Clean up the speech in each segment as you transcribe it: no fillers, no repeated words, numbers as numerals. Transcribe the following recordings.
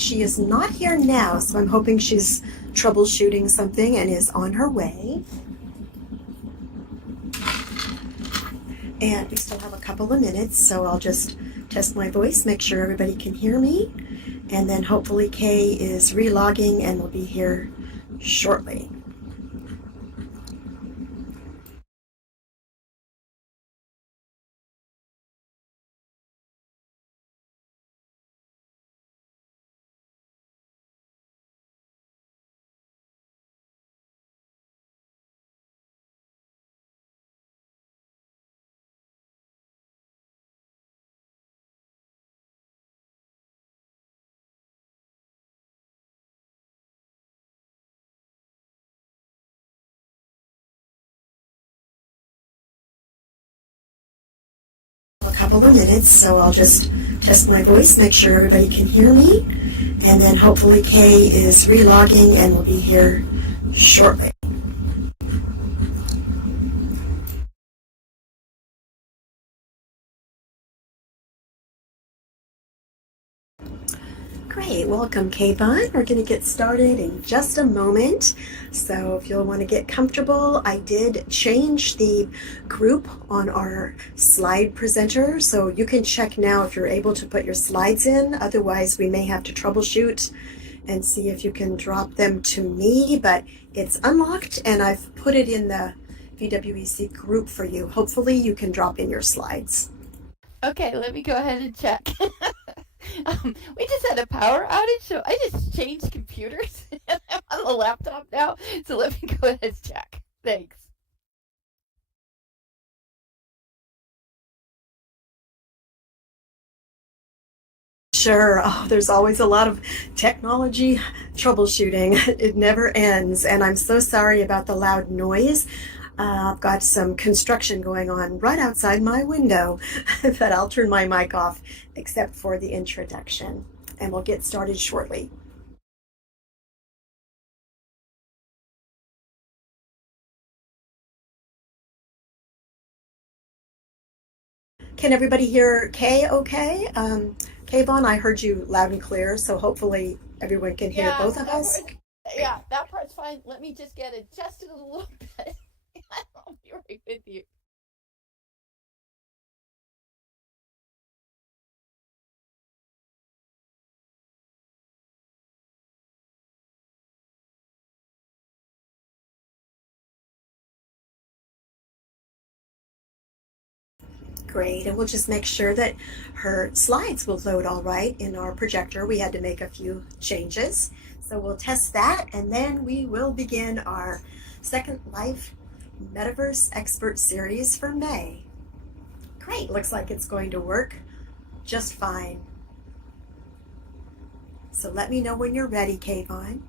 she is not here now, so I'm hoping she's troubleshooting something and is on her way. And we still have a couple of minutes, so I'll just test my voice, make sure everybody can hear me, and then hopefully Kay is relogging and will be here shortly. A couple of minutes, so I'll just test my voice, make sure everybody can hear me, and then hopefully Kay is relogging and will be here shortly. Great, welcome Kayvon. We're going to get started in just a moment. So if you'll want to get comfortable, I did change the group on our slide presenter. So you can check now if you're able to put your slides in. Otherwise, we may have to troubleshoot and see if you can drop them to me. But it's unlocked and I've put it in the VWEC group for you. Hopefully you can drop in your slides. Okay, let me go ahead and check. We just had a power outage, so I just changed computers. And I'm on the laptop now, so let me go ahead and check. Thanks. Sure. Oh, there's always a lot of technology troubleshooting. It never ends. And I'm so sorry about the loud noise. I've got some construction going on right outside my window, but I'll turn my mic off except for the introduction. And we'll get started shortly. Can everybody hear Kay okay? Kayvon, I heard you loud and clear, so hopefully everyone can hear Yeah, both of us. that part's fine. Let me just get adjusted a little bit. I'll be right with you. Great, and we'll just make sure that her slides will load all right in our projector. We had to make a few changes. So we'll test that and then we will begin our Second Life Metaverse Expert Series for May. Great, looks like it's going to work just fine. So let me know when you're ready, Kayvon.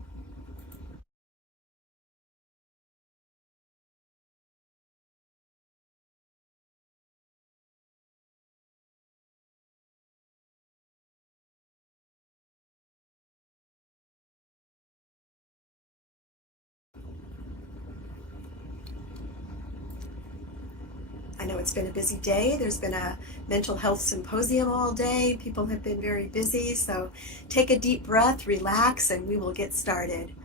I know it's been a busy day. There's been a mental health symposium all day. People have been very busy. So take a deep breath, relax, and we will get started.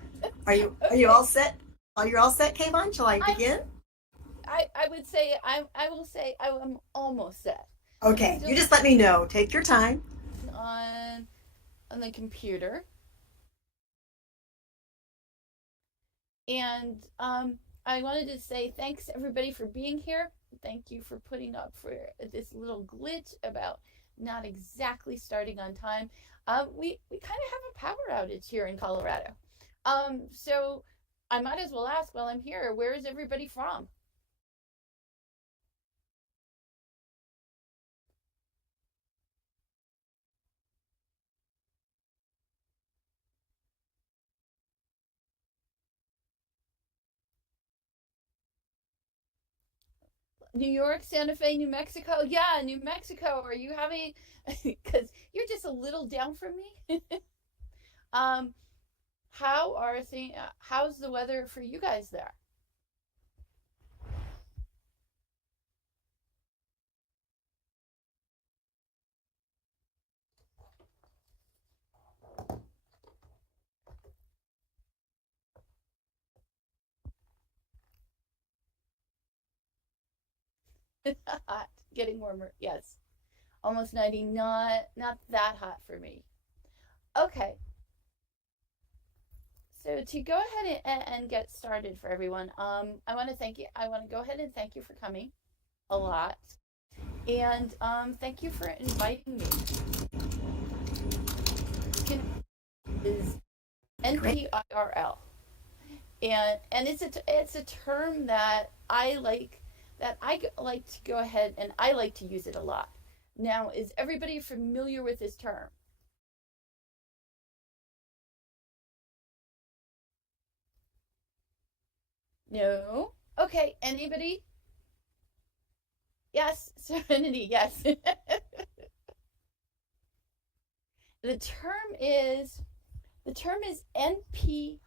Are you all set? Are you all set, Kayvon? Shall I I'm. begin? I would say I will say I'm almost set. I'm Okay, you still just let me know. Take your time. on on the computer, and I wanted to say thanks everybody for being here. Thank you for putting up for this little glitch about not exactly starting on time. We kind of have a power outage here in Colorado. So I might as well ask while I'm here, where is everybody from? New York, Santa Fe, New Mexico. Yeah, New Mexico. Are you having? Because you're just a little down from me. um, how's the weather for you guys there? Hot, getting warmer. Yes, almost 90. Not that hot for me. Okay, so to go ahead and get started for everyone, I want to thank you. I want to go ahead and thank you for coming a lot, and thank you for inviting me. Is Great. NPIRL, and it's a term that I like to go ahead and I like to use it a lot. Now, is everybody familiar with this term? No. Okay. Anybody? Yes. Serenity. Yes. the term is the term is NPIRL.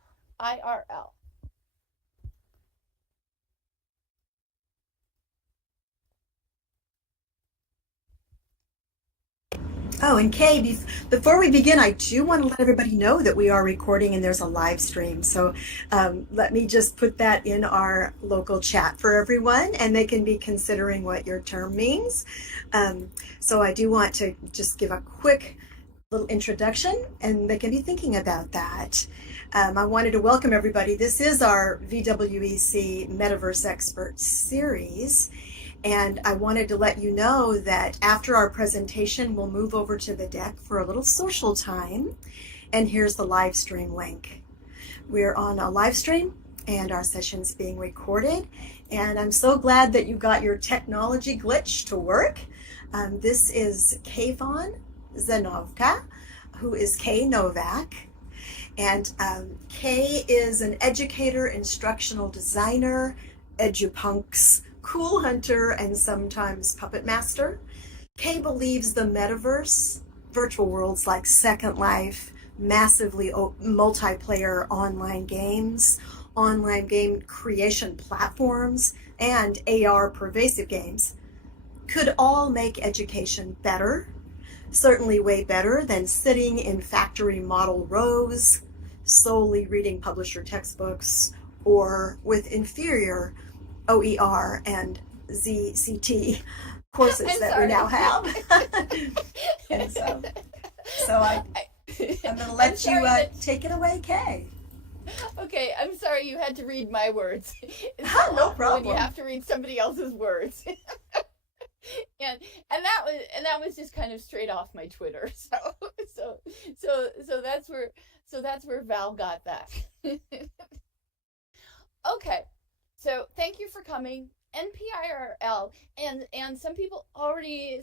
Oh, and Kay, before we begin, I do want to let everybody know that we are recording and there's a live stream. So let me just put that in our local chat for everyone, and they can be considering what your term means. So I do want to just give a quick little introduction, and they can be thinking about that. I wanted to welcome everybody. This is our VWEC Metaverse Expert Series. And I wanted to let you know that after our presentation, we'll move over to the deck for a little social time. And here's the live stream link. We're on a live stream and our session's being recorded. And I'm so glad that you got your technology glitch to work. This is Kayvon Zanovka, who is Kay Novak. And Kay is an educator, instructional designer, edupunks, cool hunter, and sometimes puppet master. Kay believes the metaverse, virtual worlds like Second Life, massively multiplayer online game creation platforms, and AR pervasive games could all make education better, certainly way better than sitting in factory model rows, solely reading publisher textbooks, or with inferior OER and ZCT courses that we now have. And so I'm going to let you take it away, Kay. Okay, I'm sorry you had to read my words. It's so no problem. When you have to read somebody else's words. and that was just kind of straight off my Twitter. So that's where Val got that. Okay. So thank you for coming. NPIRL, and some people already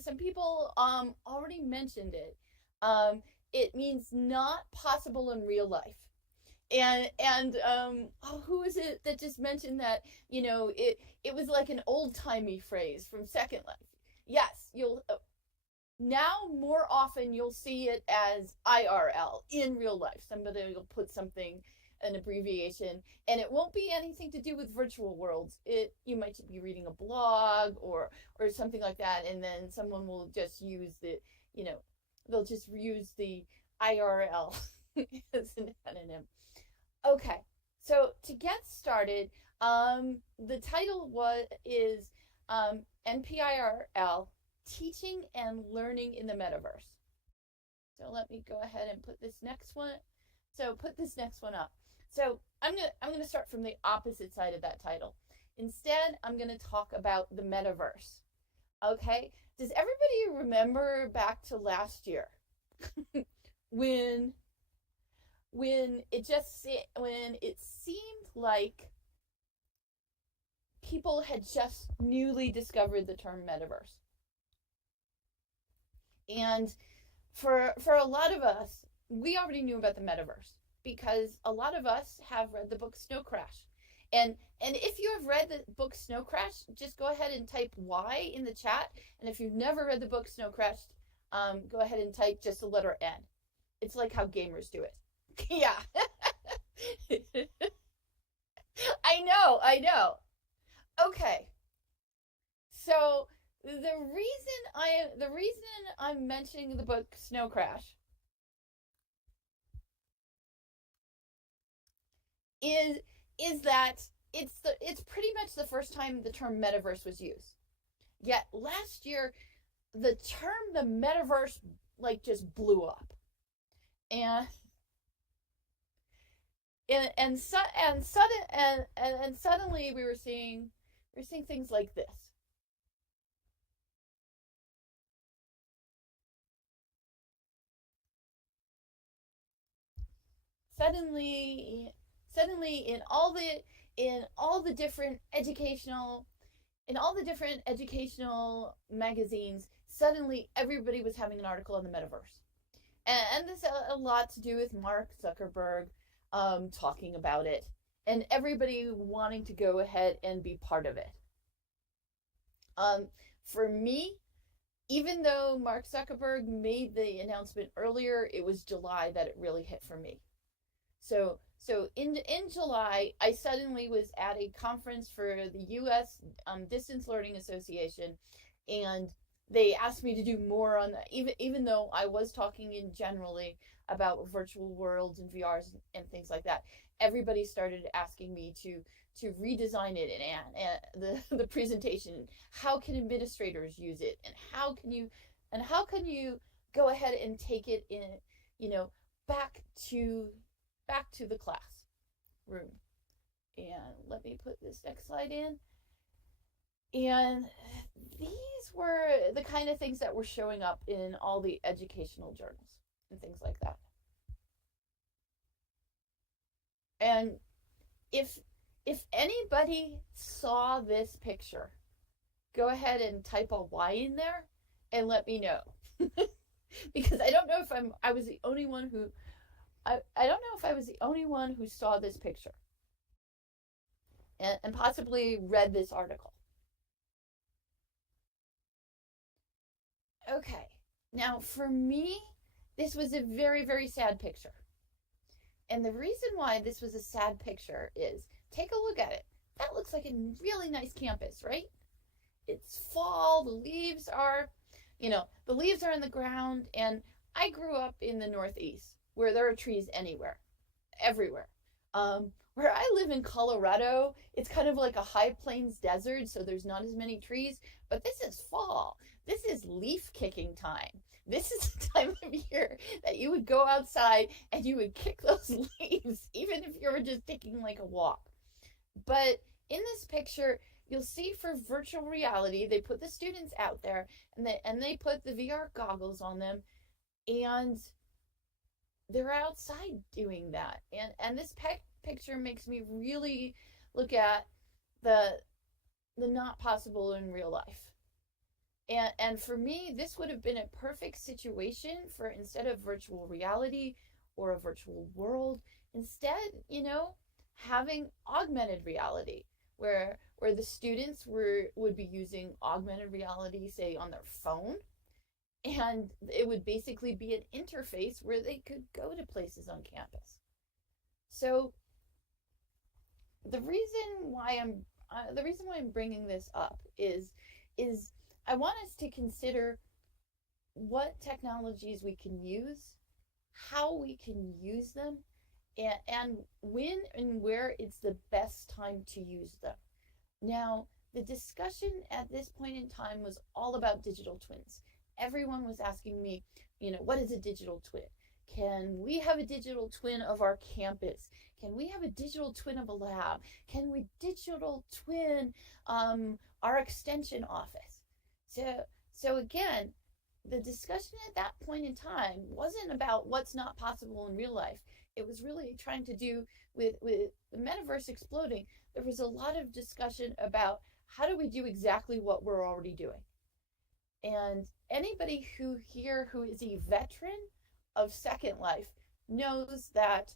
mentioned it. It means not possible in real life. And who is it that just mentioned that, it was like an old-timey phrase from Second Life. Yes, you'll now more often you'll see it as IRL, in real life. Somebody will put something, an abbreviation, and it won't be anything to do with virtual worlds. You might be reading a blog or something like that, and then someone will just use they'll just use the IRL as an anonym. Okay, so to get started, the title is NPIRL, Teaching and Learning in the Metaverse. So let me go ahead and put this next one. So put this next one up. So I'm gonna start from the opposite side of that title. Instead, I'm gonna talk about the metaverse. Okay? Does everybody remember back to last year when it seemed like people had just newly discovered the term metaverse? And for a lot of us, we already knew about the metaverse because a lot of us have read the book Snow Crash. And if you have read the book Snow Crash, just go ahead and type Y in the chat. And if you've never read the book Snow Crash, go ahead and type just the letter N. It's like how gamers do it. Yeah. I know. Okay. So the reason I'm mentioning the book Snow Crash is that it's pretty much the first time the term metaverse was used. Yet last year, the term the metaverse like just blew up, and suddenly we were seeing things like this. Suddenly, in all the different educational magazines, suddenly everybody was having an article on the metaverse. And this has a lot to do with Mark Zuckerberg talking about it, and everybody wanting to go ahead and be part of it. For me, even though Mark Zuckerberg made the announcement earlier, it was July that it really hit for me. So in July, I suddenly was at a conference for the U.S. Distance Learning Association, and they asked me to do more on that. Even though I was talking in generally about virtual worlds and VRs and things like that, everybody started asking me to redesign it and the presentation. How can administrators use it, and how can you go ahead and take it in, back to the class room. And let me put this next slide in. And these were the kind of things that were showing up in all the educational journals and things like that. And if anybody saw this picture, go ahead and type a Y in there and let me know. Because I don't know if I was the only one who I don't know if I was the only one who saw this picture and possibly read this article. Okay, now for me, this was a very, very sad picture. And the reason why this was a sad picture is, take a look at it. That looks like a really nice campus, right? It's fall, the leaves are in the ground, and I grew up in the Northeast, where there are trees everywhere. Where I live in Colorado, it's kind of like a high plains desert, so there's not as many trees, but this is fall. This is leaf kicking time. This is the time of year that you would go outside and you would kick those leaves, even if you were just taking like a walk. But in this picture, you'll see for virtual reality, they put the students out there and they put the VR goggles on them, and they're outside doing that. And this picture makes me really look at the not possible in real life. And for me, this would have been a perfect situation for, instead of virtual reality or a virtual world, instead, having augmented reality, where the students would be using augmented reality, say, on their phone, and it would basically be an interface where they could go to places on campus. So the reason why I'm bringing this up is I want us to consider what technologies we can use, how we can use them, and when and where it's the best time to use them. Now, the discussion at this point in time was all about digital twins. Everyone was asking me, what is a digital twin? Can we have a digital twin of our campus? Can we have a digital twin of a lab? Can we digital twin our extension office? So again, the discussion at that point in time wasn't about what's not possible in real life. It was really trying to do with the metaverse exploding. There was a lot of discussion about how do we do exactly what we're already doing. And anybody who is a veteran of Second Life knows that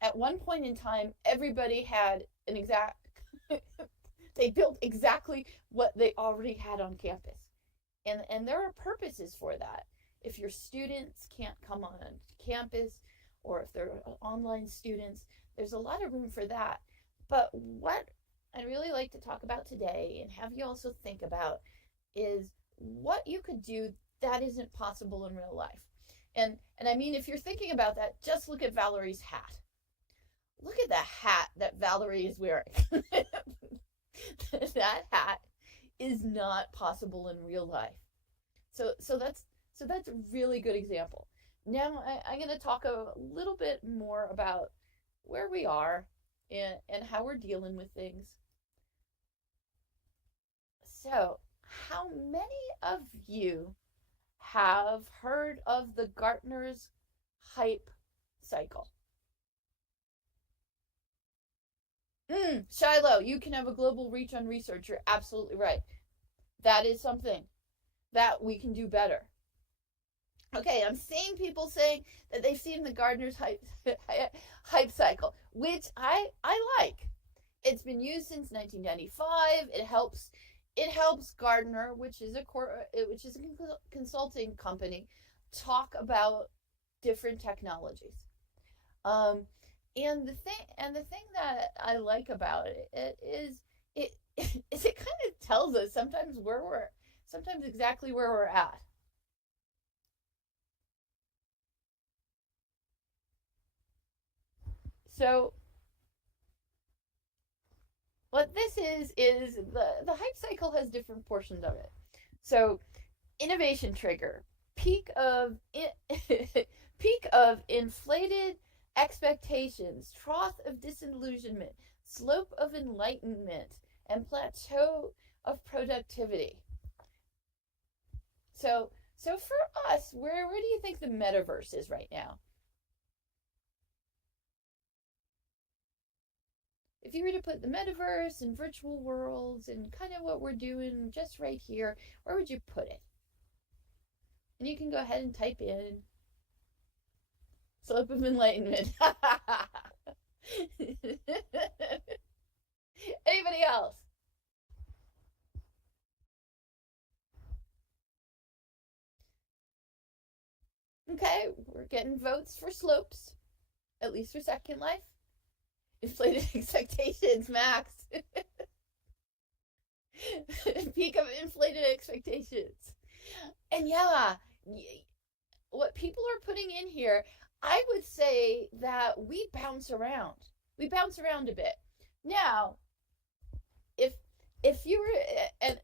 at one point in time, everybody had an exact, they built exactly what they already had on campus. And there are purposes for that. If your students can't come on campus, or if they're online students, there's a lot of room for that. But what I'd really like to talk about today and have you also think about is what you could do that isn't possible in real life. And I mean, if you're thinking about that, just look at Valerie's hat. Look at the hat that Valerie is wearing. That hat is not possible in real life. So that's a really good example. Now I'm going to talk a little bit more about where we are and how we're dealing with things. So, how many of you have heard of the Gartner's hype cycle? Shiloh, you can have a global reach on research. You're absolutely right. That is something that we can do better. Okay, I'm seeing people saying that they've seen the Gartner's hype cycle, which I like. It's been used since 1995. It helps Gartner, which is a consulting company, talk about different technologies. And the thing that I like about it is it kind of tells us sometimes exactly where we're at. So what this is the hype cycle has different portions of it. So innovation trigger, peak of inflated expectations, trough of disillusionment, slope of enlightenment, and plateau of productivity. So for us, where do you think the metaverse is right now? If you were to put the metaverse and virtual worlds and kind of what we're doing just right here, where would you put it? And you can go ahead and type in slope of enlightenment. Anybody else? Okay, we're getting votes for slopes, at least for Second Life. Inflated expectations, Max. Peak of inflated expectations. And yeah, what people are putting in here, I would say that we bounce around. We bounce around a bit. Now, if you were and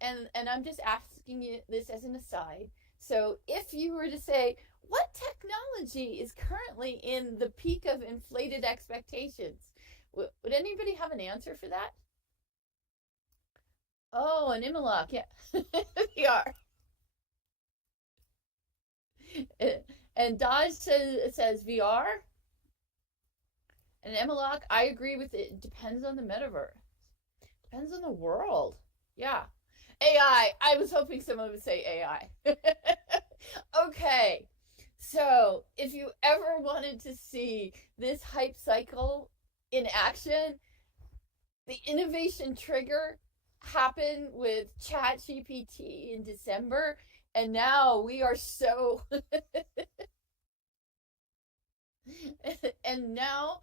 I'm just asking you this as an aside. So if you were to say, what technology is currently in the peak of inflated expectations? Would anybody have an answer for that? Oh, an Immerlock, yeah. VR. And Dodge says VR. And Immerlock, I agree with it. It depends on the metaverse. Depends on the world. Yeah. AI. I was hoping someone would say AI. Okay. So, if you ever wanted to see this hype cycle in action, the innovation trigger happened with ChatGPT in December, and now we are so and now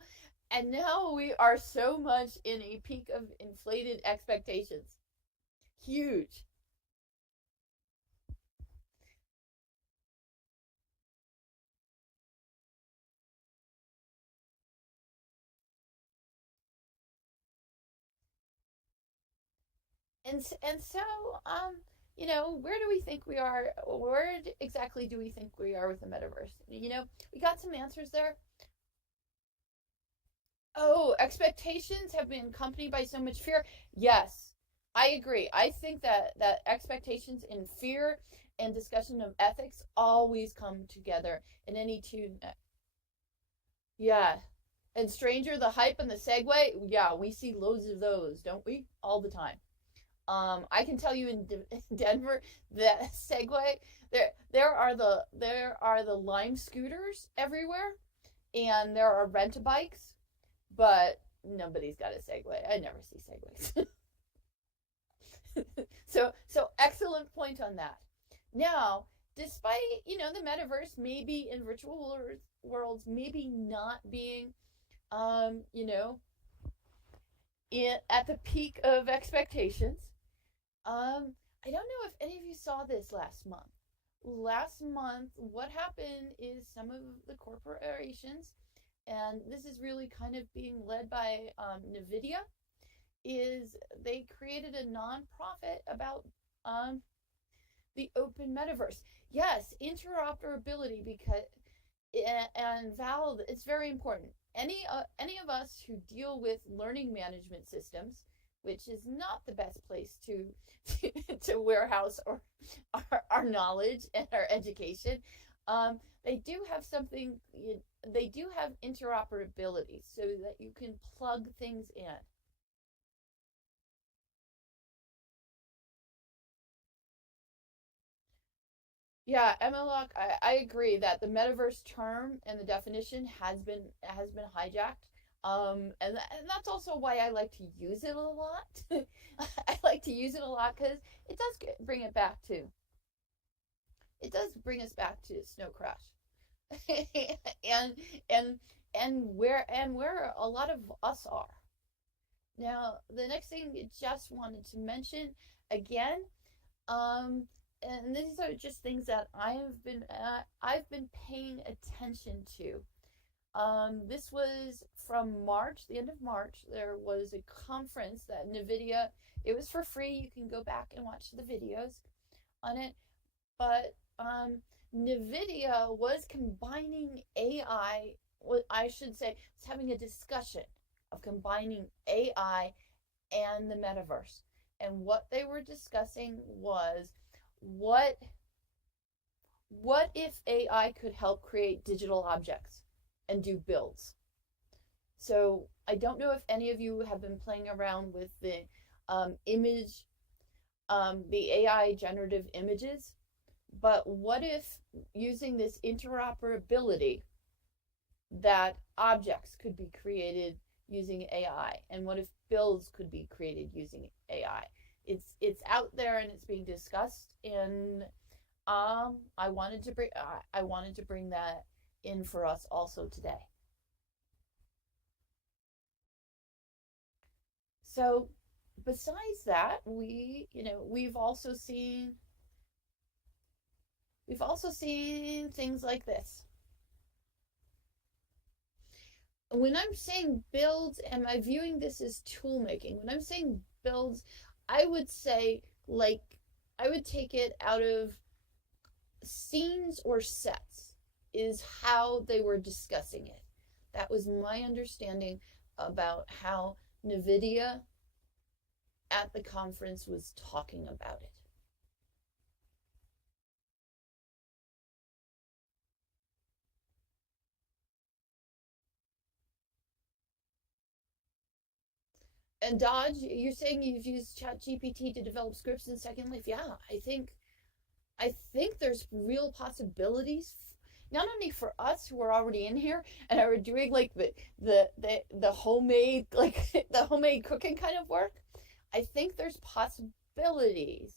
we are so much in a peak of inflated expectations. Huge. And so where do we think we are? Where exactly do we think we are with the metaverse? We got some answers there. Oh, expectations have been accompanied by so much fear. Yes, I agree. I think that expectations and fear and discussion of ethics always come together in any two. Yeah. And Stranger, the hype and the segue, yeah, we see loads of those, don't we? All the time. I can tell you in Denver, the Segway, there are the Lime scooters everywhere, and there are rent-a-bikes, but nobody's got a Segway. I never see Segways. So excellent point on that. Now, despite the metaverse maybe in virtual worlds maybe not being at the peak of expectations. I don't know if any of you saw this last month. Last month, what happened is some of the corporations, and this is really kind of being led by NVIDIA, is they created a nonprofit about Um, the open metaverse. Yes, interoperability, because and Val, it's very important. Any of us who deal with learning management systems, which is not the best place to to warehouse our knowledge and our education, they do have something. They do have interoperability so that you can plug things in. Yeah, MLOC, I agree that the metaverse term and the definition has been hijacked. And that's also why I like to use it a lot. I like to use it a lot because it does bring it back to it does bring us back to Snow Crash, and and and where a lot of us are now. The next thing I just wanted to mention again, um, and these are just things that I've been paying attention to. This was from March, the end of March. There was a conference that NVIDIA. It was for free. You can go back and watch the videos on it. But NVIDIA was combining AI. What I should say, was having a discussion of combining AI and the metaverse. And what they were discussing was what what if AI could help create digital objects and do builds? So I don't know if any of you have been playing around with the image, the AI generative images, but what if using this interoperability that objects could be created using AI, and what if builds could be created using AI? It's out there and it's being discussed, and I wanted to bring that in for us also today. So besides that, we've also seen things like this. When I'm saying builds, am I viewing this as tool making? When I'm saying builds, I would say, like, I would take it out of scenes or sets, is how they were discussing it. That was my understanding about how NVIDIA at the conference was talking about it. And Dodge, you're saying you've used ChatGPT to develop scripts in Second Life. Yeah, I think there's real possibilities, not only for us who are already in here and are doing like the homemade, like the homemade cooking kind of work. I think there's possibilities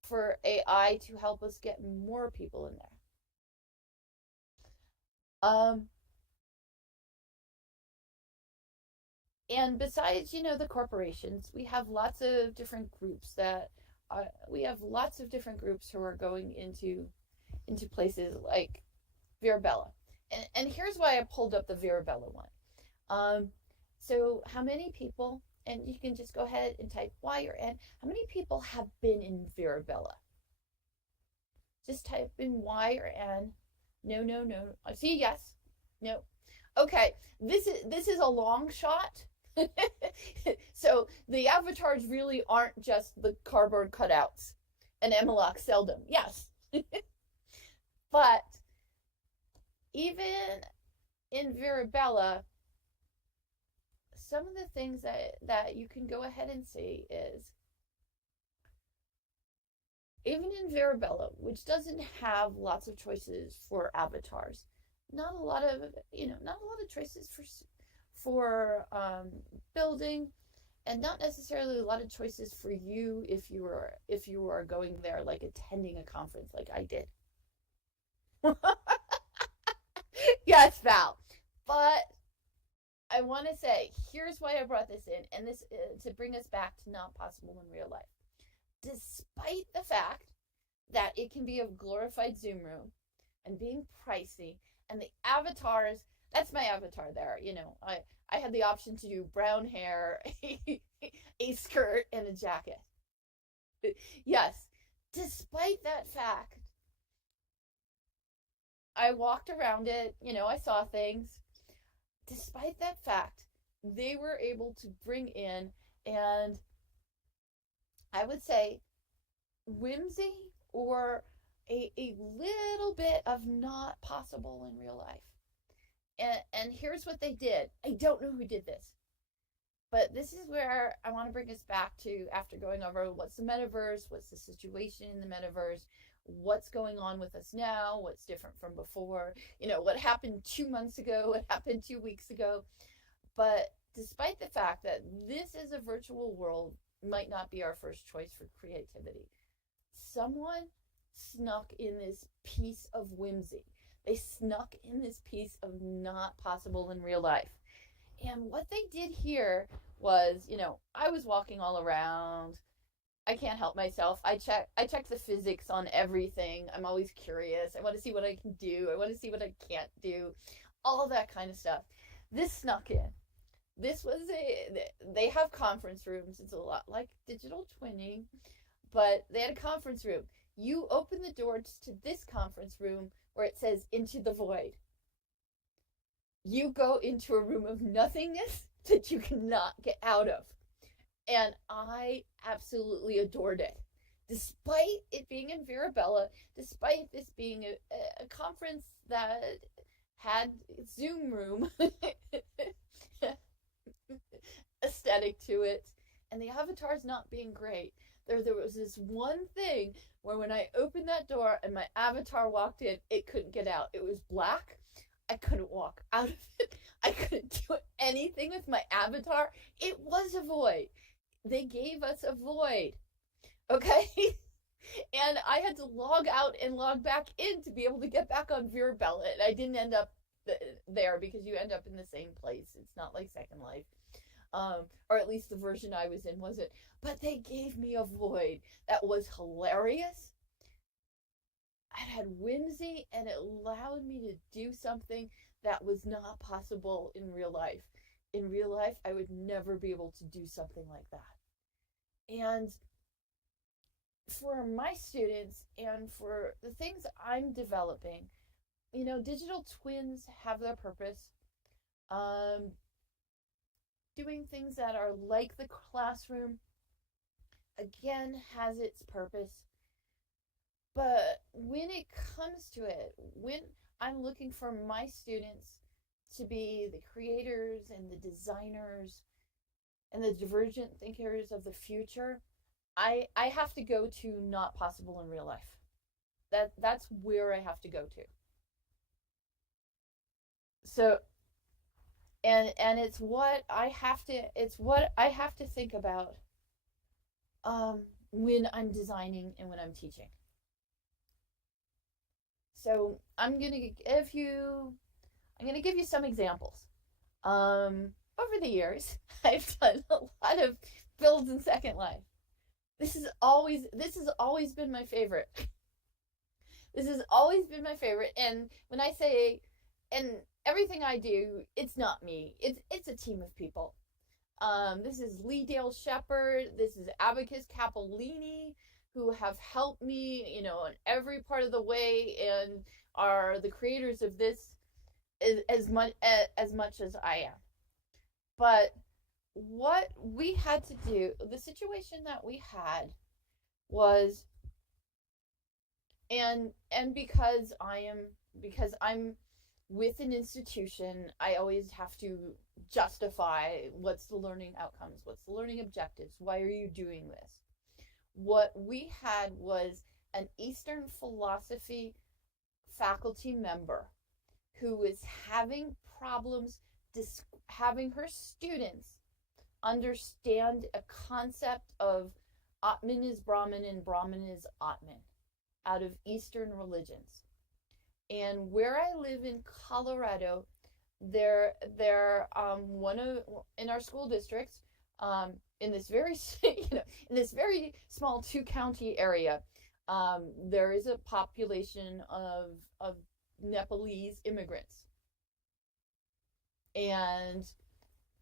for AI to help us get more people in there. Um, and besides, the corporations, we have lots of different groups who are going into places like Virabella. And here's why I pulled up the Virabella one. Um, so how many people, and you can just go ahead and type Y or N, how many people have been in Virabella? Just type in Y or N. No, no, no. I see yes. No. Okay. This is a long shot. So the avatars really aren't just the cardboard cutouts and Emmelock seldom. Yes. But even in Virabella, some of the things that you can go ahead and see is, even in Virabella, which doesn't have lots of choices for avatars, not a lot of choices for building, and not necessarily a lot of choices for you if you are going there, like attending a conference like I did. Yes, Val. But I want to say, here's why I brought this in, and this to bring us back to not possible in real life. Despite the fact that it can be a glorified Zoom room and being pricey, and the avatars, that's my avatar there. I had the option to do brown hair, a skirt, and a jacket. Yes. Despite that fact, I walked around it, I saw things. Despite that fact, they were able to bring in, and I would say, whimsy or a little bit of not possible in real life. And here's what they did. I don't know who did this, but this is where I want to bring us back to, after going over what's the metaverse, what's the situation in the metaverse, what's going on with us now, what's different from before, what happened 2 months ago, what happened 2 weeks ago. But despite the fact that this is a virtual world, might not be our first choice for creativity, someone snuck in this piece of whimsy. They snuck in this piece of not possible in real life. And what they did here was, I was walking all around. I can't help myself. I check the physics on everything. I'm always curious. I want to see what I can do. I want to see what I can't do. All that kind of stuff. This snuck in. They have conference rooms. It's a lot like digital twinning, but they had a conference room. You open the doors to this conference room where it says into the void. You go into a room of nothingness that you cannot get out of. And I absolutely adored it. Despite it being in Virabella, despite this being a conference that had Zoom room aesthetic to it, and the avatars not being great, there was this one thing where when I opened that door and my avatar walked in, it couldn't get out. It was black. I couldn't walk out of it. I couldn't do anything with my avatar. It was a void. They gave us a void. Okay? And I had to log out and log back in to be able to get back on Virabella. And I didn't end up there because you end up in the same place. It's not like Second Life. Or at least the version I was in wasn't. But they gave me a void that was hilarious. It had whimsy, and it allowed me to do something that was not possible in real life. In real life, I would never be able to do something like that. And for my students and for the things I'm developing, digital twins have their purpose. Doing things that are like the classroom, again, has its purpose. But when it comes to it, when I'm looking for my students to be the creators and the designers and the divergent thinkers of the future, I have to go to not possible in real life. That's where I have to go to. So and it's what I have to think about when I'm designing and when I'm teaching. So I'm gonna give you some examples. Over the years, I've done a lot of builds in Second Life. This has always been my favorite. This has always been my favorite. And when I say, and everything I do, it's not me. It's a team of people. This is Lee Dale Shepherd. This is Abacus Capolini, who have helped me, in every part of the way, and are the creators of this as much as I am. But what we had to do, the situation that we had was, and because I'm with an institution, I always have to justify what's the learning outcomes, what's the learning objectives, why are you doing this? What we had was an Eastern philosophy faculty member who was having problems having her students understand a concept of Atman is Brahman and Brahman is Atman out of Eastern religions. And where I live in Colorado, there in our school districts, in this very in this very small 2-county area, there is a population of Nepalese immigrants, and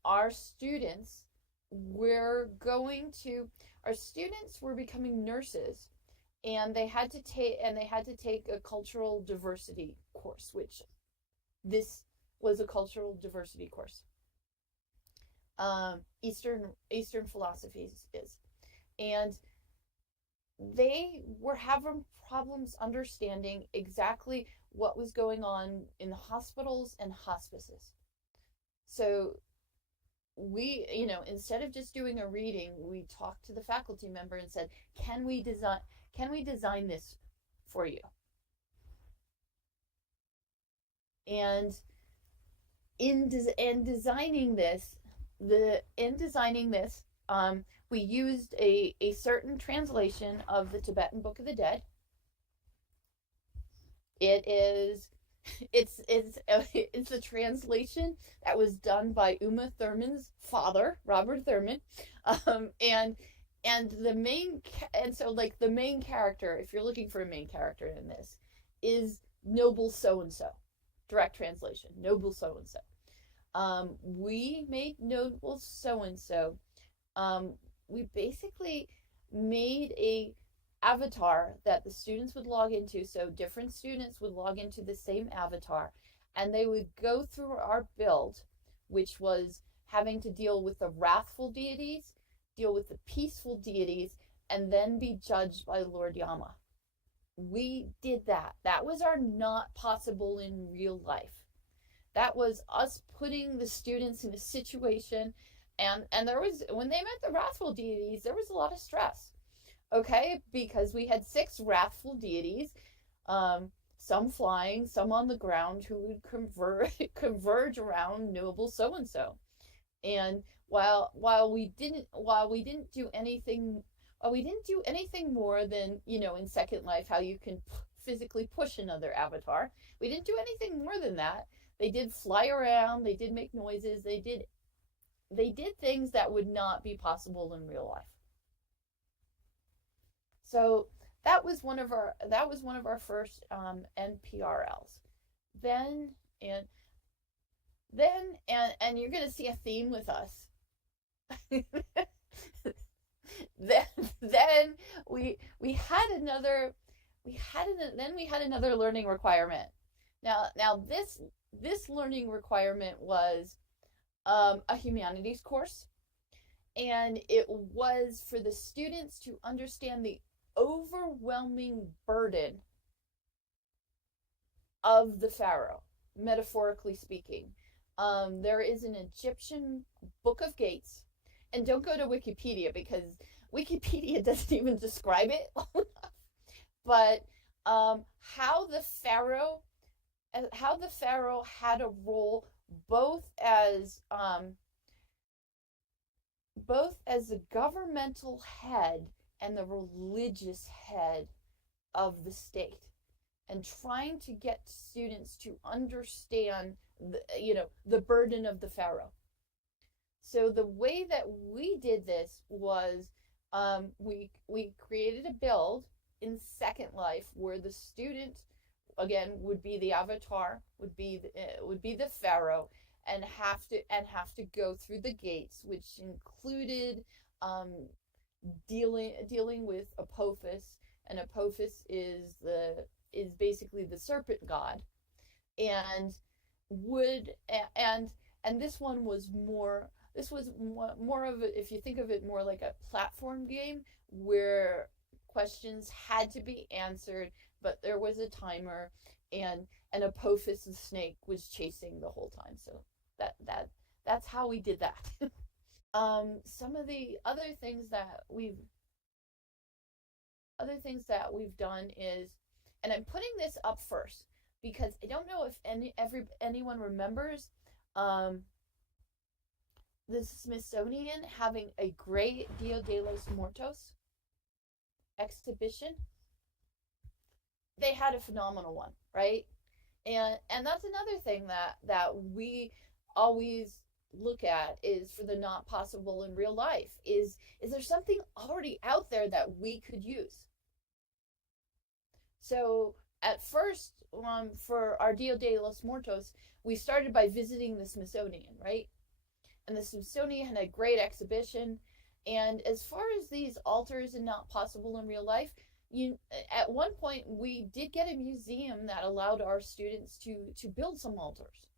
our students were becoming nurses, and they had to take a cultural diversity course, which this was a cultural diversity course. Eastern philosophies is, and they were having problems understanding exactly what was going on in the hospitals and hospices. So we, instead of just doing a reading, we talked to the faculty member and said, can we design this for you? And in designing this, we used a certain translation of the Tibetan Book of the Dead. It's a translation that was done by Uma Thurman's father, Robert Thurman, and the main the main character, if you're looking for a main character in this, is noble so and so. Direct translation, noble so and so. We made noble so and so. We basically made a avatar that the students would log into. So different students would log into the same avatar, and they would go through our build, which was having to deal with the wrathful deities, deal with the peaceful deities, and then be judged by Lord Yama. We did that. That was our not possible in real life. That was us putting the students in a situation, and there was, when they met the wrathful deities, there was a lot of stress. Okay, because we had 6 wrathful deities, some flying, some on the ground, who would converge around noble so and so. And while we didn't do anything more than, in Second Life, how you can physically push another avatar. We didn't do anything more than that. They did fly around, they did make noises, they did things that would not be possible in real life. So that was one of our first NPIRLs. Then you're going to see a theme with us. then we had another learning requirement. Now this learning requirement was a humanities course, and it was for the students to understand the overwhelming burden of the pharaoh, metaphorically speaking. There is an Egyptian book of gates, and don't go to Wikipedia because Wikipedia doesn't even describe it. But how the pharaoh had a role both as the governmental head and the religious head of the state, and trying to get students to understand the burden of the pharaoh. So the way that we did this was we created a build in Second Life where the student, again, would be the avatar, would be the pharaoh, and have to go through the gates, which included dealing with Apophis, and Apophis is basically the serpent god, and this was more of a, if you think of it more like a platform game where questions had to be answered, but there was a timer, and Apophis the snake was chasing the whole time. So that's how we did that. Some of the other things that we've done is, and I'm putting this up first because I don't know if anyone remembers the Smithsonian having a Great Dia de los Muertos exhibition. They had a phenomenal one, right? And that's another thing that we always look at, is for the not possible in real life. Is there something already out there that we could use? So at first, for our Dia de los Muertos, we started by visiting the Smithsonian, right? And the Smithsonian had a great exhibition. And as far as these altars and not possible in real life, at one point we did get a museum that allowed our students to build some altars,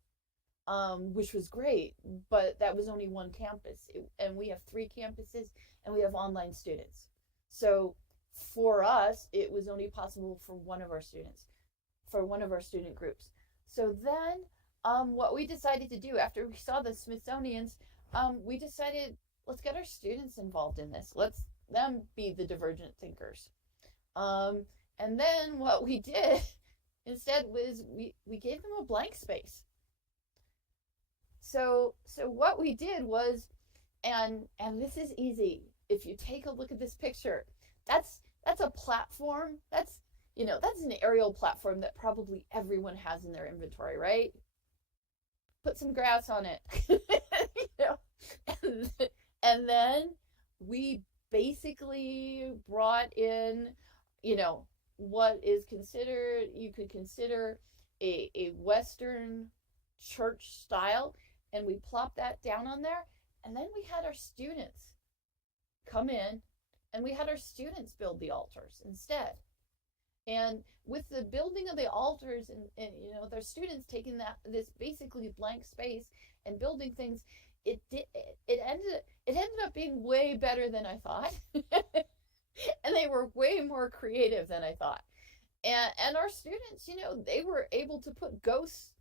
which was great, but that was only one campus, and we have 3 campuses, and we have online students. So for us, it was only possible for one of our students, for one of our student groups. So then, what we decided to do after we saw the Smithsonian's, we decided, let's get our students involved in this. Let's them be the divergent thinkers. And then what we did instead was we gave them a blank space. So what we did was, and this is easy. If you take a look at this picture, that's a platform. That's an aerial platform that probably everyone has in their inventory, right? Put some grass on it. And then we basically brought in, what is considered, you could consider a Western church style, and we plopped that down on there. And then we had our students come in, and we had our students build the altars instead. And with the building of the altars, and their students taking this basically blank space and building things, it ended up being way better than I thought. And they were way more creative than I thought. And our students, they were able to put ghosts,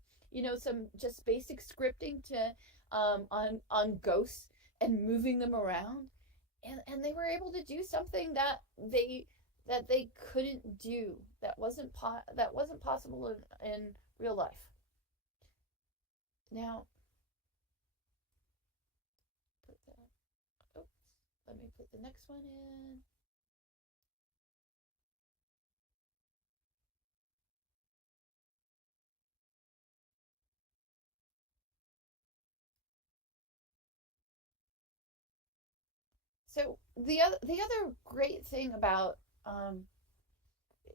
some just basic scripting to on ghosts and moving them around, and they were able to do something that they couldn't do, that wasn't possible in real life. Now, let me put the next one in. So the other great thing about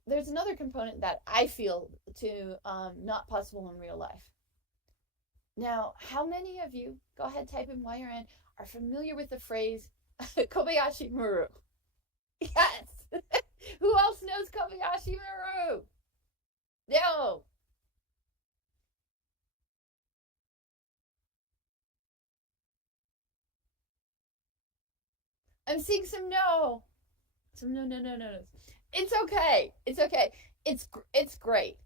there's another component that I feel to not possible in real life. Now, how many of you, go ahead, type in while you're in, are familiar with the phrase Kobayashi Maru? Yes. Who else knows Kobayashi Maru? No. I'm seeing some no. Some no. It's okay. It's okay. It's great.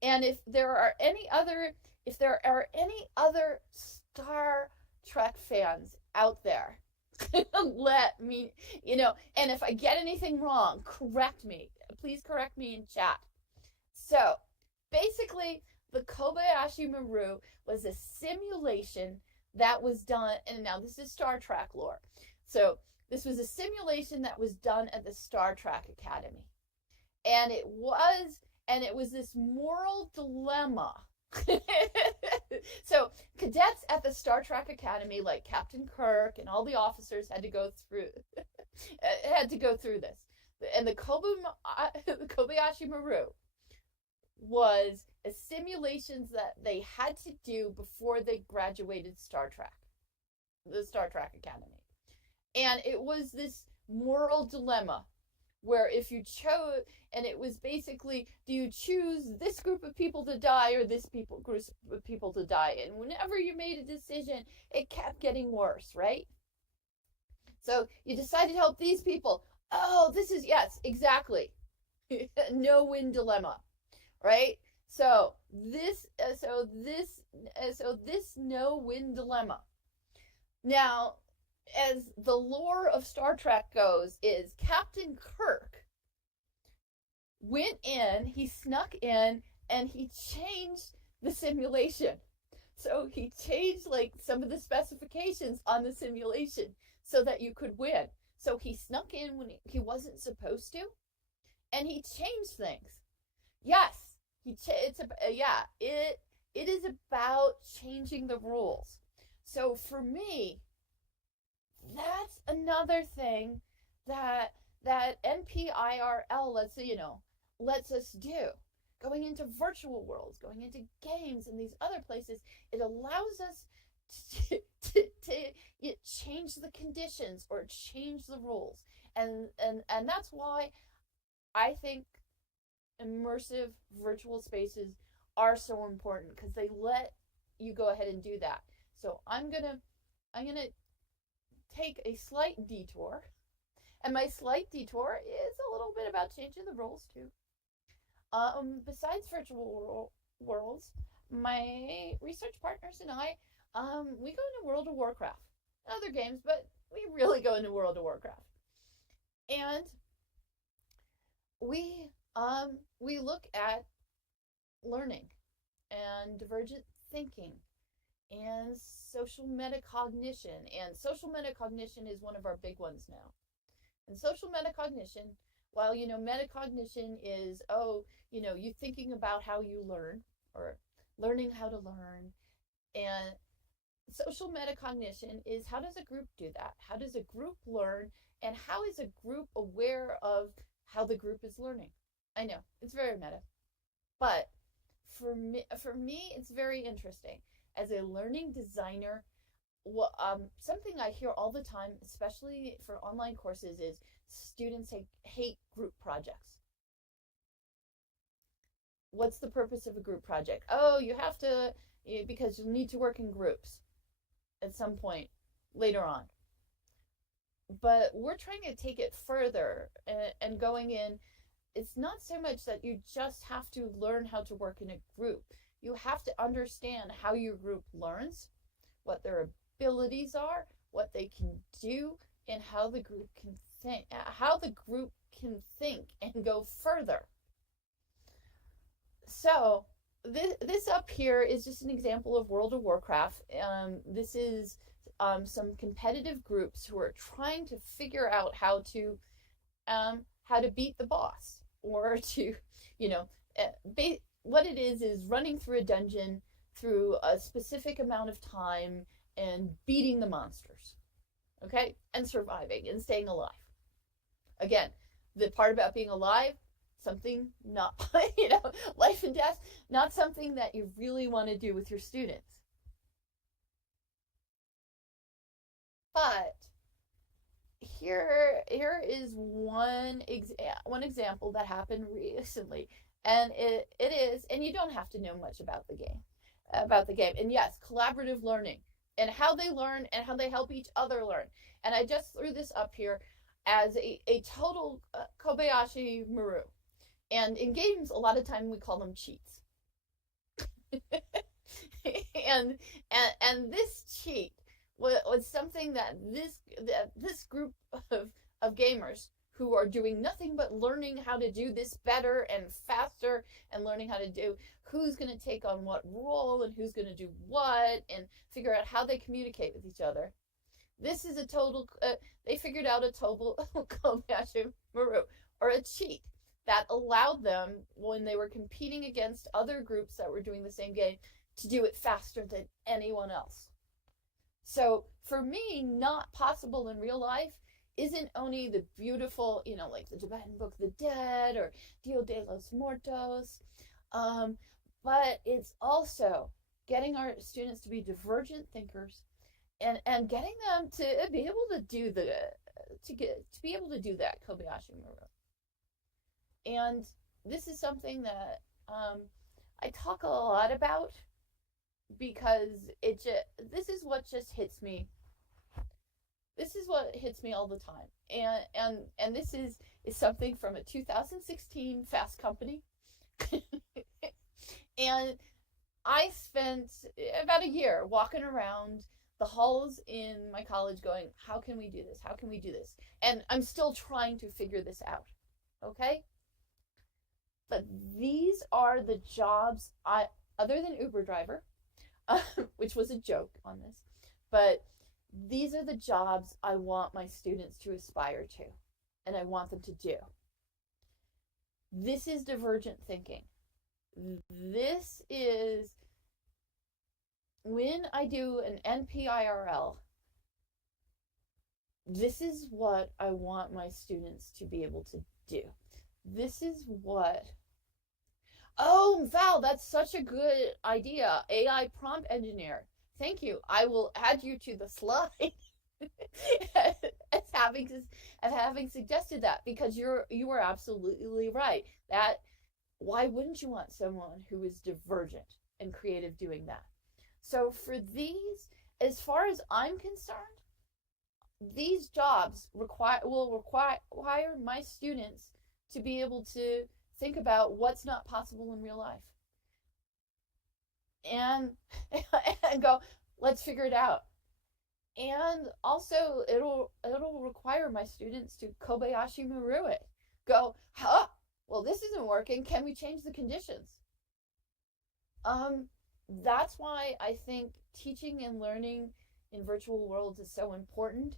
And if there are any other Star Trek fans out there, let me, and if I get anything wrong, correct me. Please correct me in chat. So basically, the Kobayashi Maru was a simulation that was done, and now this is Star Trek lore. So this was a simulation that was done at the Star Trek Academy. And it was this moral dilemma. So cadets at the Star Trek Academy, like Captain Kirk and all the officers, had to go through this. And the Kobayashi Maru was a simulations that they had to do before they graduated the Star Trek Academy. And it was this moral dilemma where if you chose, and it was basically, do you choose this group of people to die or this group of people to die? And whenever you made a decision, it kept getting worse, right? So you decided to help these people. Oh, yes, exactly. No-win dilemma, right? So this no-win dilemma. Now, as the lore of Star Trek goes, is Captain Kirk he snuck in, and he changed the simulation. So he changed some of the specifications on the simulation so that you could win. So he snuck in when he wasn't supposed to, and he changed things. Yes, it is about changing the rules. So for me, that's another thing that NPIRL lets us do. Going into virtual worlds, going into games and these other places, it allows us to change the conditions or change the rules. And that's why I think immersive virtual spaces are so important because they let you go ahead and do that. So I'm gonna take a slight detour, and my slight detour is a little bit about changing the rules too. Besides virtual worlds, my research partners and I, we go into World of Warcraft, other games, but we really go into World of Warcraft, and we look at learning and divergent thinking and social metacognition. And social metacognition is one of our big ones now. And social metacognition, while metacognition is you thinking about how you learn or learning how to learn, and social metacognition is how does a group do that? How does a group learn, and how is a group aware of how the group is learning? I know it's very meta, but for me, it's very interesting. As a learning designer, something I hear all the time, especially for online courses, is students hate group projects. What's the purpose of a group project? Oh, you have to, because you need to work in groups at some point later on. But we're trying to take it further and going in. It's not so much that you just have to learn how to work in a group. You have to understand how your group learns, what their abilities are, what they can do, and how the group can think and go further. So this up here is just an example of World of Warcraft. This is some competitive groups who are trying to figure out how to beat the boss, or to, what it is running through a dungeon through a specific amount of time and beating the monsters, okay, and surviving and staying alive. Again, the part about being alive, something not, life and death, not something that you really want to do with your students. But here is one example that happened recently, and it is, and you don't have to know much about the game, and yes, collaborative learning and how they learn and how they help each other learn. And I just threw this up here as a total Kobayashi Maru. And in games, a lot of time we call them cheats. and this cheat was something that this group of gamers who are doing nothing but learning how to do this better and faster, and learning how to do who's going to take on what role and who's going to do what, and figure out how they communicate with each other. This is a total, they figured out a total Kobayashi Maru, or a cheat, that allowed them, when they were competing against other groups that were doing the same game, to do it faster than anyone else. So for me, not possible in real life isn't only the beautiful, like the Tibetan Book of the Dead or Dia de los Muertos, but it's also getting our students to be divergent thinkers, and getting them to be able to do that Kobayashi Maru. And this is something that I talk a lot about, because this is what just hits me. This is what hits me all the time. And this is something from a 2016 Fast Company. And I spent about a year walking around the halls in my college going, how can we do this? How can we do this? And I'm still trying to figure this out. Okay? But these are the jobs other than Uber driver, which was a joke on this, but these are the jobs I want my students to aspire to, and I want them to do. This is divergent thinking. This is when I do an NPIRL, this is what I want my students to be able to do. This is what... Oh, Val, that's such a good idea. AI prompt engineer. Thank you. I will add you to the slide as having suggested that, because you are absolutely right. That why wouldn't you want someone who is divergent and creative doing that? So for these, as far as I'm concerned, these jobs will require my students to be able to think about what's not possible in real life, and and go, let's figure it out. And also it'll require my students to Kobayashi Maru it. Go, huh, well, this isn't working, can we change the conditions? That's why I think teaching and learning in virtual worlds is so important.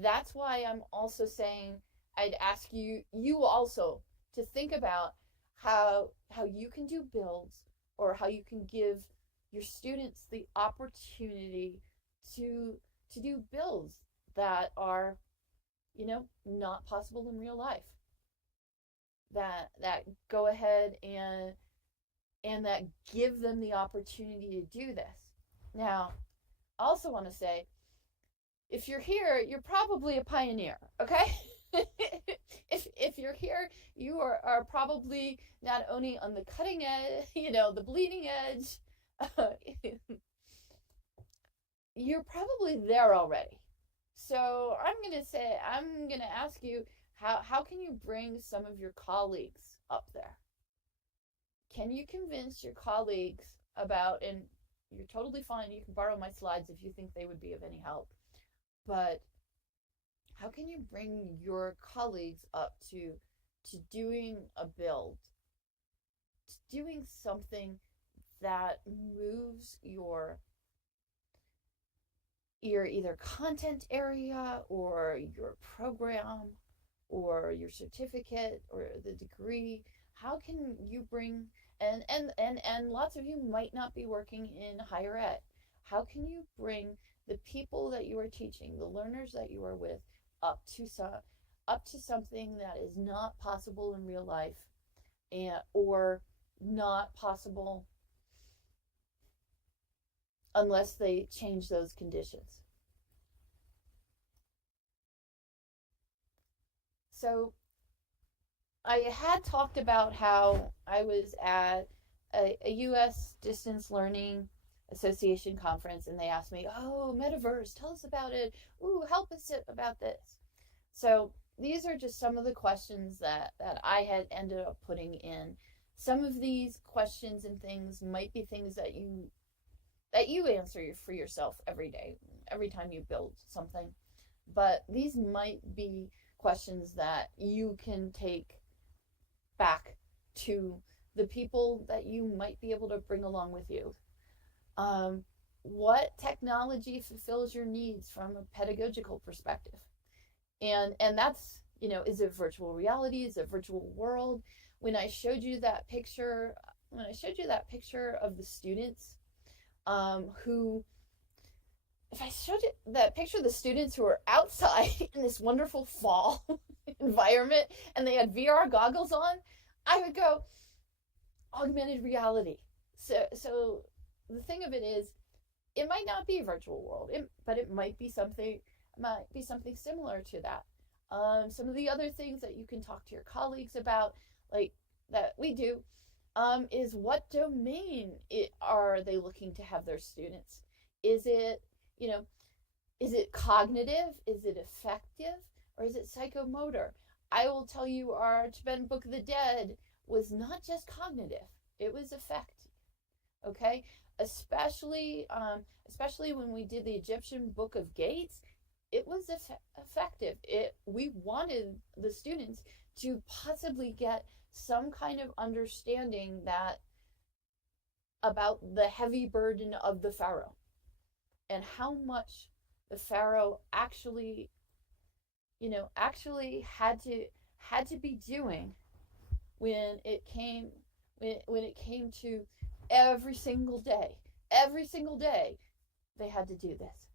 That's why I'm also saying I'd ask you also to think about how you can do builds, or how you can give your students the opportunity to do builds that are, not possible in real life, that go ahead and that give them the opportunity to do this. Now, I also want to say, if you're here, you're probably a pioneer, okay? if you're here, you are probably not only on the cutting edge, the bleeding edge, you're probably there already. So I'm going to ask you, how can you bring some of your colleagues up there? Can you convince your colleagues about, and you're totally fine, you can borrow my slides if you think they would be of any help, but how can you bring your colleagues up to doing a build, to doing something that moves your either content area or your program or your certificate or the degree? How can you bring, and lots of you might not be working in higher ed, how can you bring the people that you are teaching, the learners that you are with, up to something that is not possible in real life, or not possible unless they change those conditions? So I had talked about how I was at a U.S. Distance Learning Association conference, and they asked me, oh, Metaverse, tell us about it. Ooh, help us about this. So these are just some of the questions that I had ended up putting in. Some of these questions and things might be things that you answer for yourself every day, every time you build something. But these might be questions that you can take back to the people that you might be able to bring along with you. What technology fulfills your needs from a pedagogical perspective? And that's, is it virtual reality? Is it virtual world? When I showed you that picture of the students, who, if I showed you that picture of the students who are outside in this wonderful fall environment and they had VR goggles on, I would go, augmented reality. So the thing of it is, it might not be a virtual world, but it might be something similar to that. Some of the other things that you can talk to your colleagues about, like that we do, is what domain are they looking to have their students? Is it cognitive? Is it affective? Or is it psychomotor? I will tell you, our Tibetan Book of the Dead was not just cognitive, it was affective. Okay? Especially when we did the Egyptian Book of Gates, it was effective. We wanted the students to possibly get some kind of understanding about the heavy burden of the Pharaoh, and how much the Pharaoh actually had to be doing when it came to every single day they had to do this.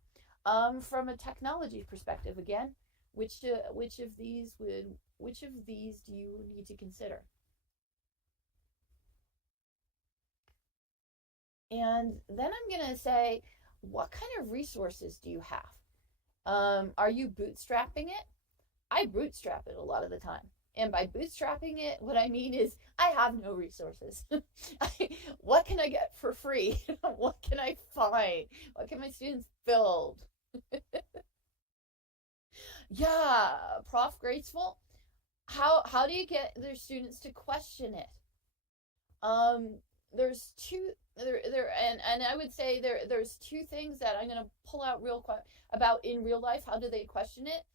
From a technology perspective, again, which of these do you need to consider? And then I'm going to say, what kind of resources do you have? Are you bootstrapping it? I bootstrap it a lot of the time. And by bootstrapping it, what I mean is I have no resources. What can I get for free? What can I find? What can my students build? Yeah, Prof Graceful. How do you get their students to question it? Um, there's two there and I would say there's two things that I'm gonna pull out real quick about in real life. How do they question it?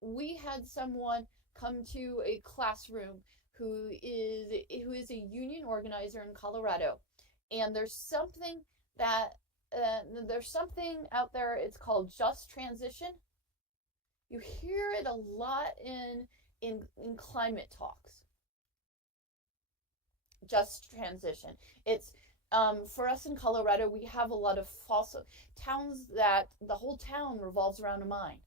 We had someone come to a classroom who is a union organizer in Colorado, and that there's something out there. It's called just transition. You hear it a lot in climate talks. Just transition. It's for us in Colorado, we have a lot of fossil towns that the whole town revolves around a mine.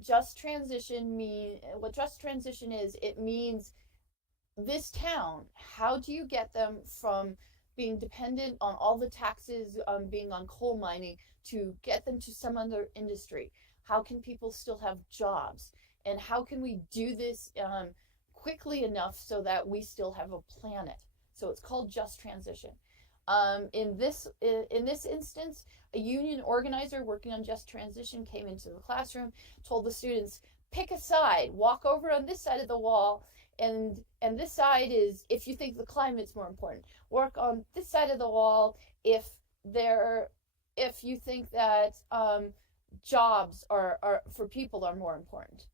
Just transition mean what just transition is, it means this town, how do you get them from being dependent on all the taxes on being on coal mining to get them to some other industry? How can people still have jobs? And how can we do this quickly enough so that we still have a planet? So it's called just transition. In this instance, a union organizer working on just transition came into the classroom, told the students, pick a side, walk over on this side of the wall, and this side is if you think the climate's more important. Work on this side of the wall if you think that jobs are for people are more important.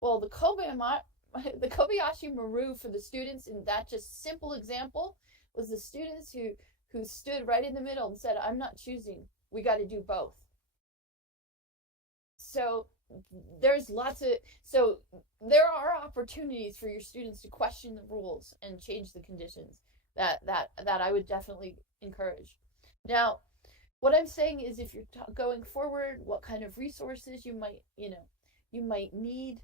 Well, the Kobayashi Maru for the students in that just simple example was the students who stood right in the middle and said, I'm not choosing. We got to do both. So there are opportunities for your students to question the rules and change the conditions that I would definitely encourage. Now, what I'm saying is if you're going forward, what kind of resources you might need.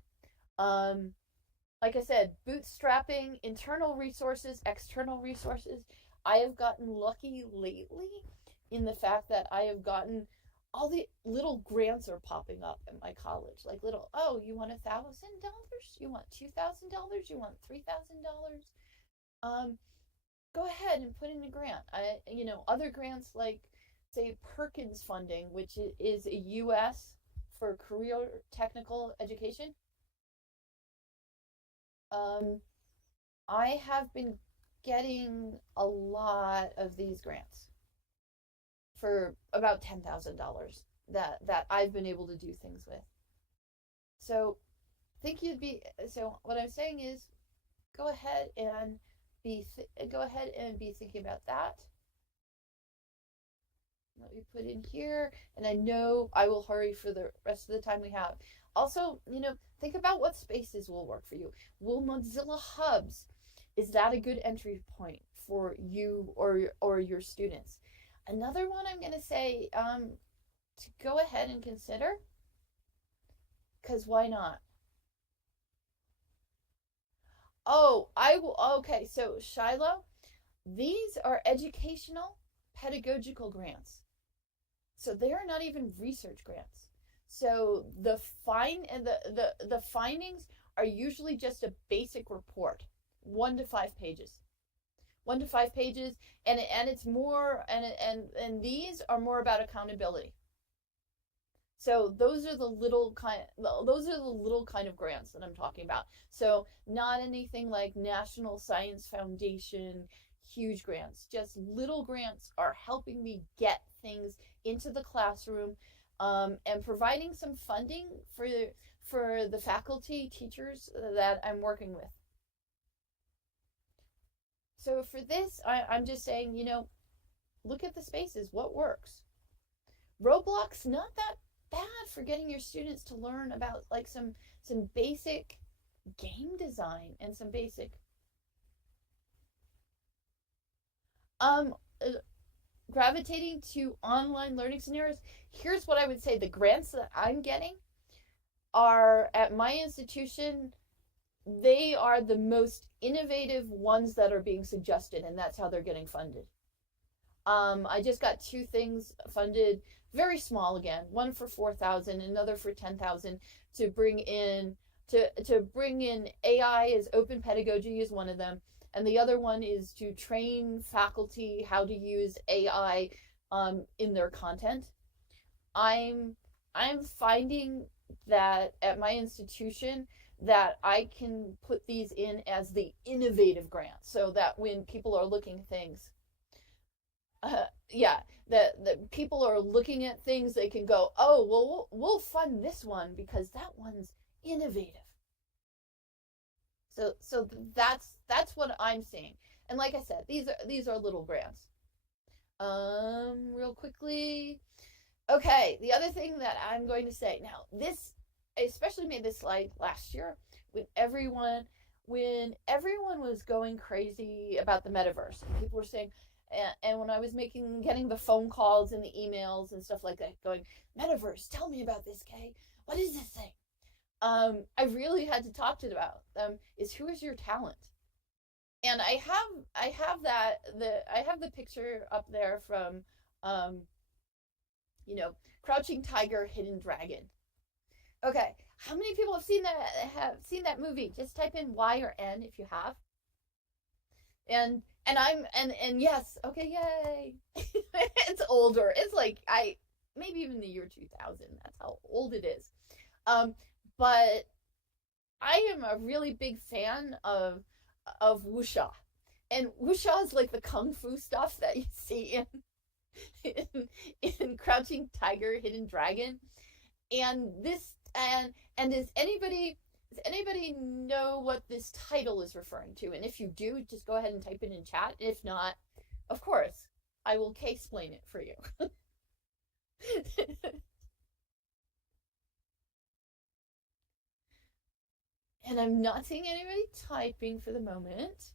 Like I said, bootstrapping, internal resources, external resources. I have gotten lucky lately in the fact that I have gotten all the little grants are popping up at my college. Like little, oh, you want $1,000? You want $2,000? You want $3,000? Go ahead and put in a grant. Other grants like say Perkins funding, which is a U.S. for career technical education. I have been getting a lot of these grants for about $10,000 that I've been able to do things with. So so what I'm saying is go ahead and be thinking about that. Let me put in here, and I know I will hurry for the rest of the time we have. Also, think about what spaces will work for you. Will Mozilla Hubs, is that a good entry point for you or your students? Another one I'm going to say to go ahead and consider, because why not? Oh, I will. Okay, so Shiloh, these are educational pedagogical grants. So they are not even research grants. So the findings are usually just a basic report, 1 to 5 pages. 1 to 5 pages, and it's more and these are more about accountability. So those are the little kind of grants that I'm talking about. So not anything like National Science Foundation huge grants. Just little grants are helping me get things into the classroom, and providing some funding for the faculty, teachers that I'm working with. So for this, I'm just saying, look at the spaces, what works. Roblox, not that bad for getting your students to learn about like some basic game design and some basic gravitating to online learning scenarios. Here's what I would say: the grants that I'm getting are at my institution, they are the most innovative ones that are being suggested, and that's how they're getting funded. I just got 2 things funded very small again, one for 4,000, another for 10,000, to bring in AI as open pedagogy is one of them, and the other one is to train faculty how to use AI in their content. I'm finding that at my institution that I can put these in as the innovative grants, so that when people are looking at things, yeah, that people are looking at things, they can go, oh, well, we'll fund this one because that one's innovative. So that's what I'm seeing. And like I said, these are little grants. Real quickly. Okay, the other thing that I'm going to say now, this I especially made this slide last year when everyone was going crazy about the metaverse. And people were saying, and when I was getting the phone calls and the emails and stuff like that, going, metaverse, tell me about this, Kay. What is this thing? I really had to talk to about them is, who is your talent? And I have the picture up there from Crouching Tiger, Hidden Dragon. Okay, how many people have seen that movie? Just type in Y or N if you have. And yes, okay, yay. It's older. It's like maybe even the year 2000. That's how old it is. But I am a really big fan of wuxia. And wuxia is like the kung fu stuff that you see in Crouching Tiger, Hidden Dragon. And does anybody know what this title is referring to? And if you do, just go ahead and type it in chat. If not, of course, I will explain it for you. And I'm not seeing anybody typing for the moment.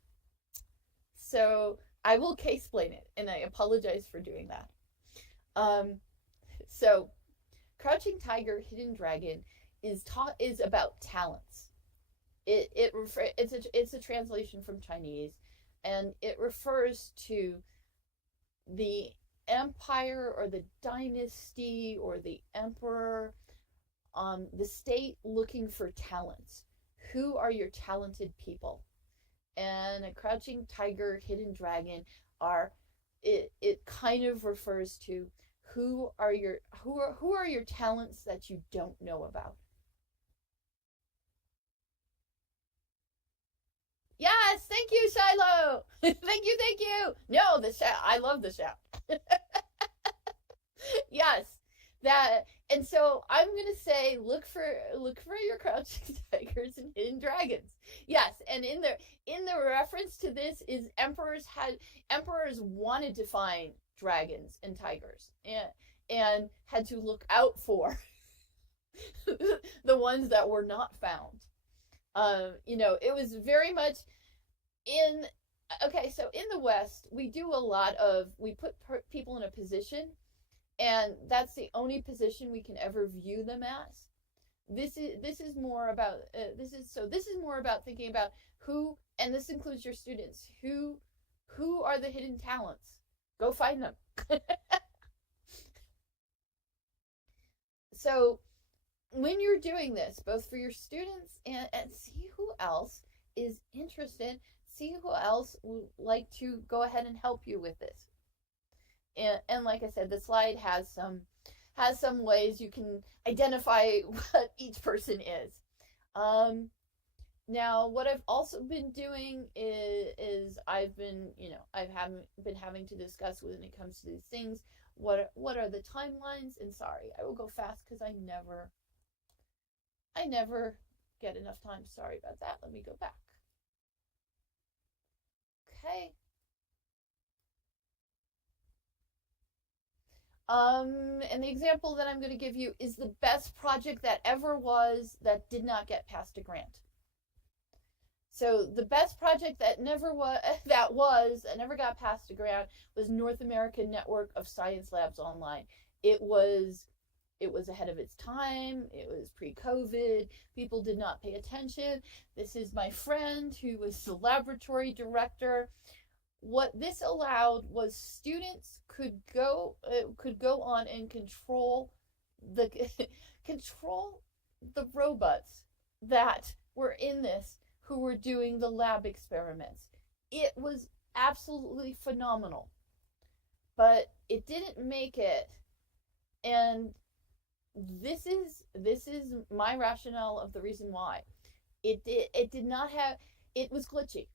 So I will explain it, and I apologize for doing that. So Crouching Tiger, Hidden Dragon is about talents. It's a translation from Chinese, and it refers to the empire or the dynasty or the emperor, the state looking for talents. Who are your talented people? And a Crouching Tiger, Hidden Dragon it kind of refers to who are your talents that you don't know about. Yes, thank you, Shiloh. thank you. No, the shout. I love the shout. Yes, that. And so I'm gonna say, look for your Crouching Tigers and Hidden Dragons. Yes, and in the reference to this is emperors wanted to find dragons and tigers, and had to look out for the ones that were not found. It was very much in. Okay, so in the West, we put people in a position, and that's the only position we can ever view them as. This is more about thinking about who, and this includes your students, who are the hidden talents. Go find them. So when you're doing this, both for your students and see who else is interested, see who else would like to go ahead and help you with this. And like I said, the slide has some ways you can identify what each person is. Now, what I've also been doing is I've been having to discuss when it comes to these things, what are the timelines? And sorry, I will go fast because I never get enough time. Sorry about that. Let me go back. Okay. And the example that I'm going to give you is the best project that ever was that did not get past a grant. So the best project that never got past a grant was North American Network of Science Labs Online. It was ahead of its time. It was pre-COVID. People did not pay attention. This is my friend who was the laboratory director. what this allowed was students could go on and control the control the robots that were in this, who were doing the lab experiments. It was absolutely phenomenal, but it didn't make it. And this is my rationale of the reason why it did not have, it was glitchy.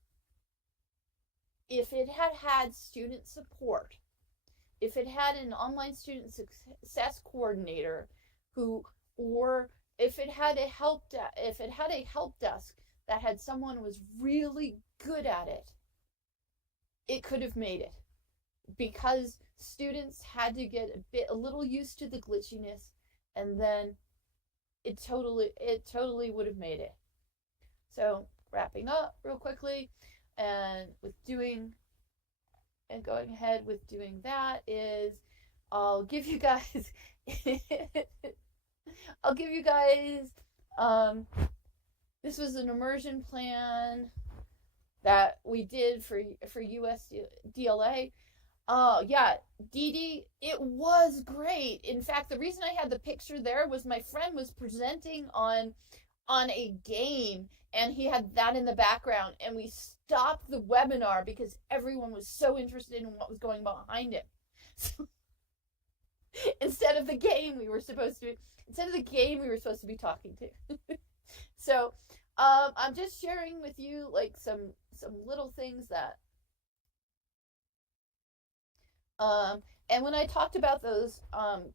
If it had had student support, if it had an online student success coordinator who, or if it had a help desk that had someone who was really good at it, it could have made it, because students had to get a little used to the glitchiness, and then it totally would have made it. So wrapping up real quickly, and going ahead with doing that is, I'll give you guys this was an immersion plan that we did for US DLA. Oh yeah, Dee Dee, it was great. In fact, the reason I had the picture there was my friend was presenting on a game, and he had that in the background, and we stopped the webinar because everyone was so interested in what was going behind it. So, instead of the game we were supposed to be talking to. So I'm just sharing with you like some little things that and when I talked about those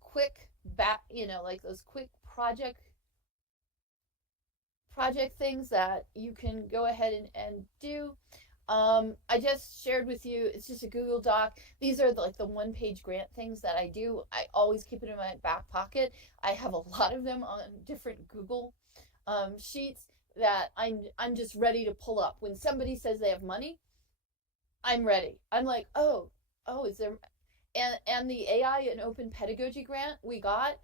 quick like those quick project things that you can go ahead and do, I just shared with you, it's just a Google Doc. These are the 1-page grant things that I do. I always keep it in my back pocket. I have a lot of them on different Google sheets that I'm just ready to pull up. When somebody says they have money, I'm ready. I'm like, oh, is there, and the AI and open pedagogy grant we got,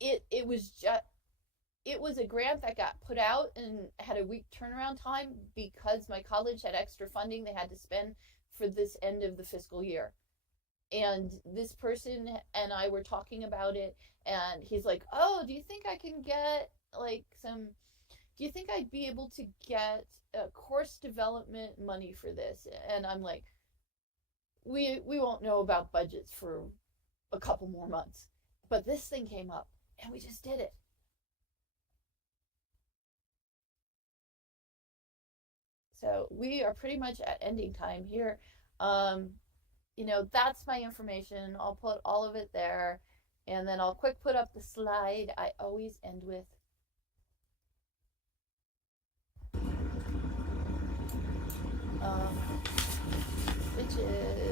it was a grant that got put out and had a week turnaround time because my college had extra funding they had to spend for this end of the fiscal year. And this person and I were talking about it, and he's like, oh, do you think I can get do you think I'd be able to get course development money for this? And I'm like, we won't know about budgets for a couple more months. But this thing came up, and we just did it. So we are pretty much at ending time here. That's my information. I'll put all of it there, and then I'll quick put up the slide I always end with. Which is